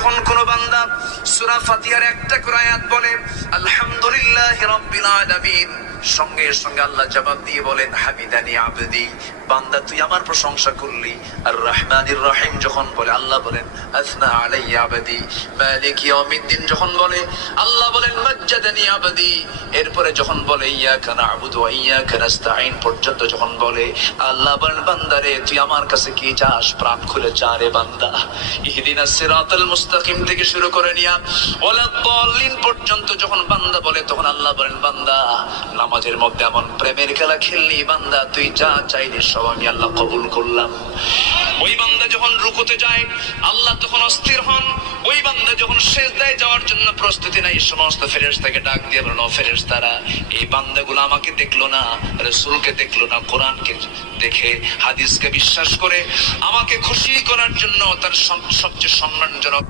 যখন কোন বান্দা সূরা ফাতিহার একটা করে আয়াত বলে আলহামদুলিল্লাহি রাব্বিল আলামিন, সঙ্গে সঙ্গে আল্লাহ জবাব দিয়ে বলেন হামিদানি আবদি, বান্দা তুই আমার প্রশংসা করলি। আর রহমানির রহিম যখন বলে আল্লাহ বলেন আসনা আলাইয়া আবদি। মালিক ইয়াউমিদ্দিন যখন বলে আল্লাহ বলেন মাজ্জাদানি আবদি। এরপরে যখন বলে ইয়াকা না'বুদু ওয়া ইয়াকা নাস্তাঈন পর্যন্ত যখন বলে আল্লাহ বলেন বান্দারে তুই আমার কাছে কি চাস, প্রাণ খুলে চা রে বান্দা। ইহদিনাস সিরাতাল মুস্তাকিম থেকে শুরু করে নিয়া ওয়ালাদ-দাল্লিন পর্যন্ত যখন বান্দা বলে তখন আল্লাহ বলেন বান্দা নামাজের মধ্যে এমন প্রেমের খেলা খেললি বান্দা, তুই যা চাইলি সব আমি আল্লাহ কবুল করলাম। ওই বান্দা যখন রুকুতে যায় আল্লাহ তখন অস্থির হন। ওই বান্দা যখন সিজদায় যাওয়ার জন্য প্রস্তুতি নেয় সমস্ত ফেরেশতাকে ডাক দিয়ে বলেন ও ফেরেশতারা, এই বান্দাগুলো আমাকে দেখলো না, রাসূলকে দেখলো না, কোরআনকে দেখে হাদিসকে বিশ্বাস করে আমাকে খুশি করার জন্য তার সবচেয়ে সম্মানজনক